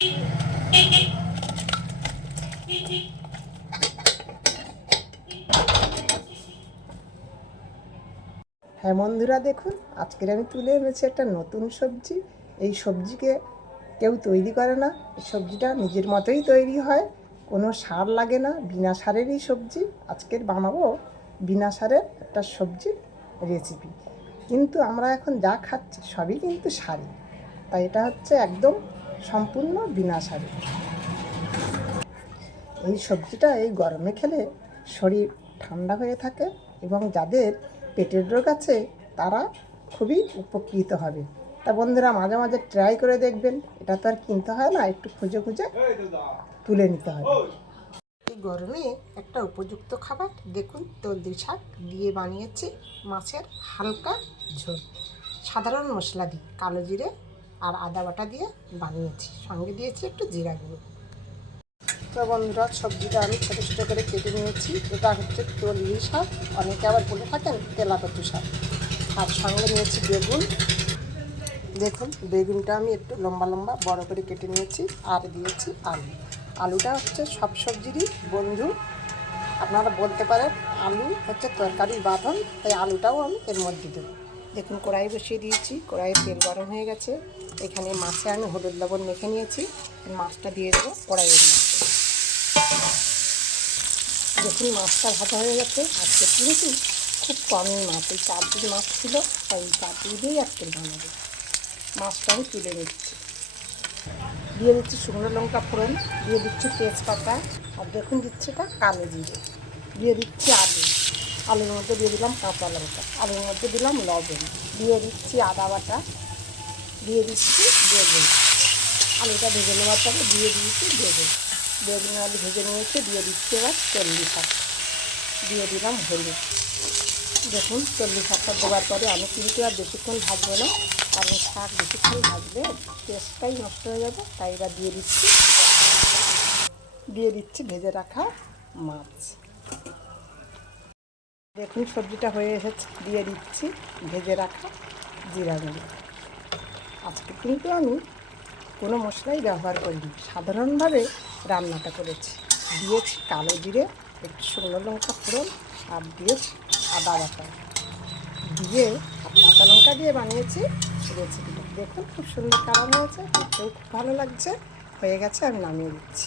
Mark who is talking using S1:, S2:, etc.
S1: হ্যাঁ বন্ধুরা দেখুন, আজকের আমি তুলে এনেছি একটা নতুন সবজি। এই সবজিকে কেউ তৈরি করে না। এই সবজিটা নিজের মতোই তৈরি হয়। কোনো সার লাগে না, বিনা সারেরই সবজি। আজকের বানাবো বিনা সারের একটা সবজি রেসিপি কিন্তু আমরা এখন যা খাচ্ছি সবই কিন্তু সারি তাই এটা হচ্ছে একদম সম্পূর্ণ বিনা সারে এই সবজিটা এই গরমে খেলে শরীর ঠান্ডা হয়ে থাকে এবং যাদের পেটের রোগ আছে, তারা খুবই উপকৃত হবে। তা বন্ধুরা, মাঝে মাঝে ট্রাই করে দেখবেন। এটা তো আর কিনতে হয় না, একটু খুঁজে খুঁজে তুলে নিতে হবে। এই গরমে একটা উপযুক্ত খাবার, দেখুন তলদি শাক দিয়ে বানিয়েছি মাছের হালকা ঝোল। সাধারণ মশলা দিই, কালো জিরে আর আদা বাটা দিয়ে বানিয়েছি। সঙ্গে দিয়েছি একটু জিরা গুঁড়ো। তো বন্ধুরা, সবজিটা আমি ছোটো ছোটো করে কেটে নিয়েছি। এটা হচ্ছে তলি শাক। অনেকে আবার বলে থাকেন তেলাকচু শাক। আর সঙ্গে নিয়েছি বেগুন। দেখুন, বেগুনটা আমি একটু লম্বা লম্বা বড় করে কেটে নিয়েছি আর দিয়েছি আলু। আলুটা হচ্ছে সব সবজিরই বন্ধু। আপনারা বলতে পারেন, আলু হচ্ছে তরকারির বাঁধন, তাই আলুটাও আমি এর মধ্যে দেবো। দেখুন, কড়াই বসিয়ে দিয়েছি। কড়াইয়ে তেল গরম হয়ে গেছে। এখানে মাছে আমি হলুদ লবণ মেখে নিয়েছি। মাছটা দিয়ে দেবো কড়াইয়ের মধ্যে। দেখুন, মাছটা ভাজা হয়ে গেছে। আজকে কিন্তু খুব কমই মাছ, এই চার দিন মাছ ছিল, তাই চার দিন দিয়েই আজকে বানাবো। মাছটা আমি তুলে নিচ্ছি। দিয়ে দিচ্ছি শুকনো লঙ্কা ফোড়ন, দিয়ে দিচ্ছি তেজপাতা, আর দেখুন দিচ্ছি এটা কালো জিরে। দিয়ে দিচ্ছি আলু। আলুর মধ্যে দিয়ে দিলাম কাঁচা লঙ্কা। আলুর মধ্যে দিলাম লবণ। দিয়ে দিচ্ছি আদা বাটা। দিয়ে দিচ্ছি বেগুন। আলুটা ভেজে নেওয়ার পরে দিয়ে দিয়েছি বেগুন। বেগুন আলু ভেজে নিয়েছে, দিয়ে দিচ্ছি এবার চল্লিশ শাক। দিয়ে দিলাম হলুদ। দেখুন চল্লিশ শাকটা দেওয়ার পরে আমি কিন্তু আর বেশিক্ষণ ভাজবো না, কারণ শাক বেশিক্ষণ ভাজলে টেস্টটাই নষ্ট হয়ে যাবে, তাই এবার দিয়ে দিচ্ছি দিয়ে দিচ্ছি ভেজে রাখা মাছ। দেখুন, সবজিটা হয়ে এসেছে। দিয়ে দিচ্ছি ভেজে রাখা জিরা গুঁড়ো। আজকে কিন্তু আমি কোনো মশলাই ব্যবহার করিনি। সাধারণভাবে রান্নাটা করেছি। দিয়েছি কালো জিরে, একটু শুকনো লঙ্কা ফোড়ন, আর দিয়েছি আদা বাটা। দিয়ে আর কাঁচা লঙ্কা দিয়ে বানিয়েছি রেসিপিটা। দেখুন, খুব সুন্দর কালার হয়েছে। দেখতেও খুব ভালো লাগছে। হয়ে গেছে, আমি নামিয়ে দিচ্ছি।